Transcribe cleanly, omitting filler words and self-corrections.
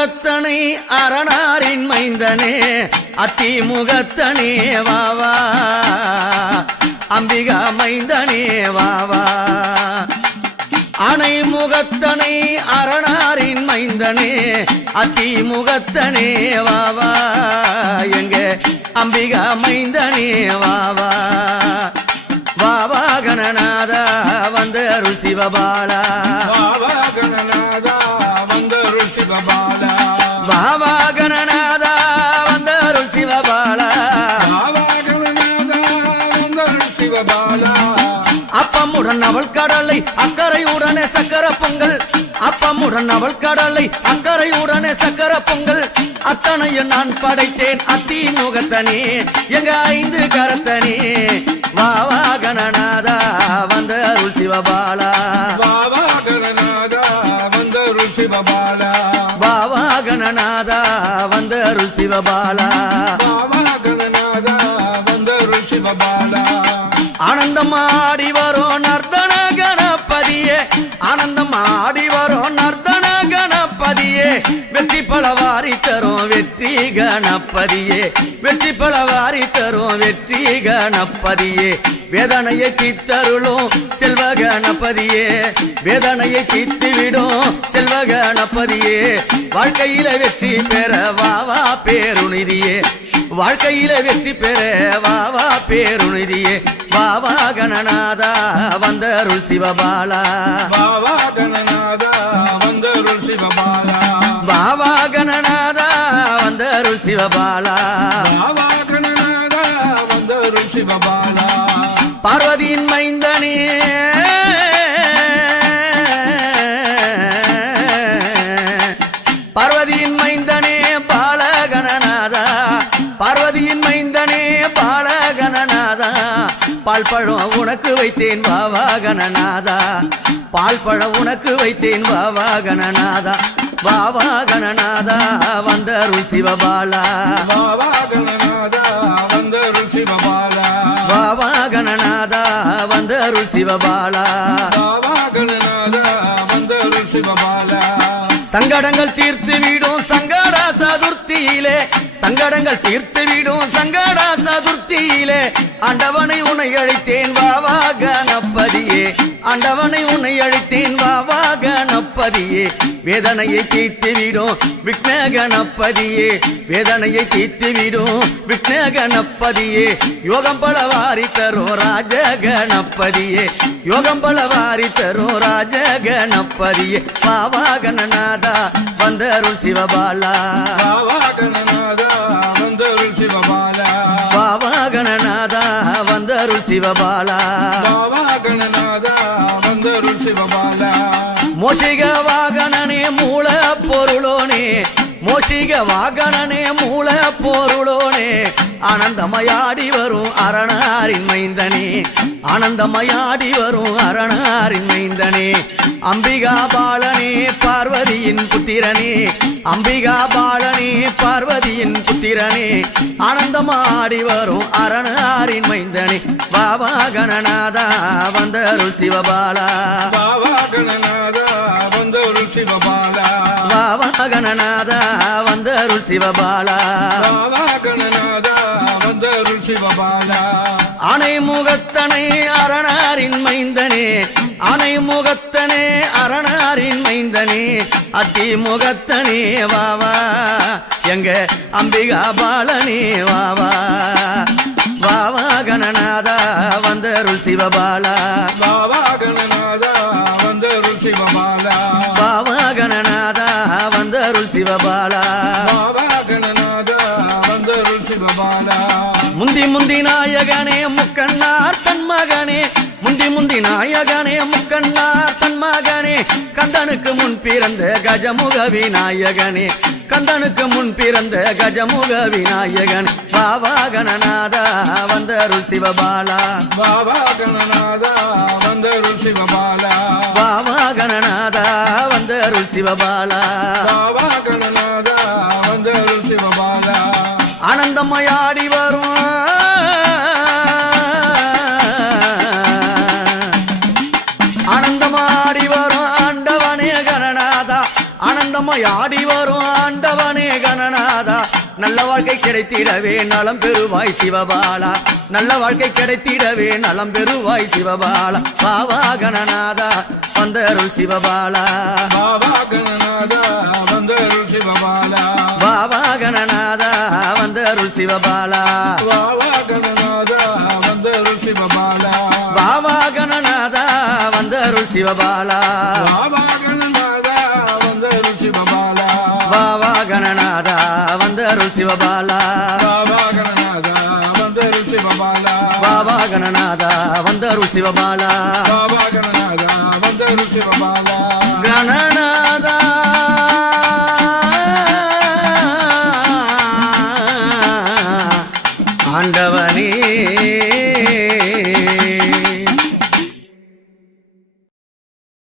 முகத்தனை அரணாரின் மைந்தனே அத்திமுகத்தனே வாவா அம்பிகா மைந்தனே வாவா அணை முகத்தனை அரணாரின் மைந்தனே அத்திமுகத்தனே வாவா எங்க அம்பிகா மைந்தனே வாவா வாவா கணநாதா வந்த அருள் சிவபாலா வாவா கணநாதா வந்த அருள் சிவபாலா வாவா கணநாதா வந்த அருள் சிவபாலா வாவா கணநாதா வந்த அருள் சிவபாலா அப்பமுடன் அவள் கடலை அக்கறை உடனே சக்கர பொங்கல் அப்பமுடன் அவள் கடலை அக்கறை உடனே சக்கர பொங்கல் அத்தனையும் நான் படைத்தேன் அத்திமுகத்தனே எங்க 5 கரத்தனே வாவா கணநாதா வந்த அருள் சிவபாலா வாவா கணநாதா வந்த அருள் சிவபாலா வாவா கணநாதா வந்த அருள் சிவபாலா வாவா கணநாதா வந்த அருள் சிவபாலா ஆனந்தம் ஆடி வரும் நர்தன கணபதியே ஆனந்தம் ஆடி வரும் நர்தன கணபதியே வெற்றி பலவாரி தரும் வெற்றி கணபதியே வெற்றி பலவாரி தரும் வெற்றி கணபதியே வேதனையை தீர்த்தருளும் செல்வ கணபதியே வேதனையை தீர்த்துவிடும் செல்வ கணபதியே வாழ்க்கையில வெற்றி பெற வாவா பேருநிதியே வாழ்க்கையில வெற்றி பெற வாவா பேருநிதியே வாவா கணநாதா வந்த அருள் சிவபாலா வாவா கணநாதா வந்த அருள் சிவபாலா வாவா கணநாதா வந்த அருள் சிவபாலா வாவா கணநாதா வந்த அருள் சிவபாலா பார்வதியின் மைந்தனே பார்வதியின் மைந்தனே பாலகணநாதா பார்வதியின் மைந்தனே பாலகணநாதா பால் பழம் உனக்கு வைத்தேன் வாவா கணநாதா பால் பழம் உனக்கு வைத்தேன் வாவா கணநாதா வாவா கணநாதா வந்த அருள் சிவபாலா வாவா கணநாதா வந்த அருள் சிவபாலா வாவா கணநாதா வந்த அருள் சிவபாலா வாவா கணநாதா வந்த அருள் சிவபாலா சங்கடங்கள் தீர்த்து விடும் சங்கடா சதுர்த்தியிலே சங்கடங்கள் தீர்த்து விடும் சங்கடா சதுர்த்தியிலே ஆண்டவனை உன்னை அழைத்தேன் வாவா கணபதியே ஆண்டவனை உன்னை அழைத்தேன் வாவா கணபதியே வேதனையை தீர்த்து விடும் விக்ன கணபதியே வேதனையை தீர்த்து விடும் விக்ன கணபதியே யோகம் பல வாரி தரும் ராஜ கணபதியே யோகம் பல வாரி தரும் ராஜ கணபதியே வாவா கணநாதா வந்த அருள் சிவபாலா வாவா கணநாதா வந்த அருள் சிவபாலா வாவா கணநாதா வந்த அருள் சிவபாலா வாவா கணநாதா வந்த அருள் சிவபாலா மோசிக வாகனனே மூல பொருளோனே மோசிக வாகனனே மூல பொருளோனே ஆனந்தமயாடி வரும் அரணாரின் மைந்தனே ஆனந்தமயாடி வரும் அரணாரின் மைந்தனே அம்பிகா பாலனே பார்வதியின் புத்திரனே அம்பிகா பாலனே பார்வதியின் புத்திரனே ஆனந்தமாடி வரும் அரணாரின் மைந்தனே வாவா கணநாதா வந்த அருள் சிவபாலா வாவா கணநாதா வந்த அருள் சிவபாலா வாவா கணநாதா வந்த அருள் சிவபாலா வாவா கணநாதா வந்த அருள் சிவபாலா அணை முகத்தனை அரணாரின் மைந்தனே அணை முகத்தனே அரணாரின் மைந்தனே அத்திமுகத்தனே வாவா எங்க அம்பிகா பாலனே வாவா வாவா கணநாதா வந்த அருள் சிவபாலா வாவா கணநாதா வந்த அருள் சிவபாலா வாவா கணநாதா வந்த அருள் சிவபாலா வாவா கணநாதா வந்த அருள் சிவபாலா முந்தி முந்தி நாயகனே முக்கண்ணார் தன் மகனே முந்தி முந்தி நாயகனே முக்கண்ணார் தன் மகனே கந்தனுக்கு முன் பிறந்த கஜமுக விநாயகனே கந்தனுக்கு முன் பிறந்த கஜமுக விநாயகன் வாவா கணநாதா வந்த அருள் சிவபாலா வாவா கணநாதா வந்த அருள் சிவபாலா வாவா கணநாதா வந்த அருள் சிவபாலா வாவா கணநாதா வந்த அருள் சிவபாலா ஆனந்தமயாடி வரும் ஆனந்தமாடி வரும் ஆண்டவனே கணநாதா ஆனந்தம் நம்ம ஆடி வரும் ஆண்டவனே கணநாதா நல்ல வாழ்க்கை கிடைத்திடவே நலம் பெறுவாய் சிவபாலா நல்ல வாழ்க்கை கிடைத்திடவே நலம் பெறுவாய் சிவபாலா பாவா கணநாதா வந்தருள் சிவபாலா பாபா கணநாதா வந்தருள் சிவபாலா பாபா கணநாதா வந்தருள் சிவபாலா பாபா கணநாதா வந்தருள் சிவபாலா பாபா கணநாதா வந்தருள் சிவபாலா பாபா கணநாதா வந்தருள் சிவபாலா பாபா கணநாதா வந்தருள் சிவபாலா பாபா கணநாதா வந்தருள் சிவபாலா பாபா கணநாதா வந்தருள் சிவபாலா பாபா கணநாதா வந்தருள் சிவபாலா கணநாதா ஆண்டவனே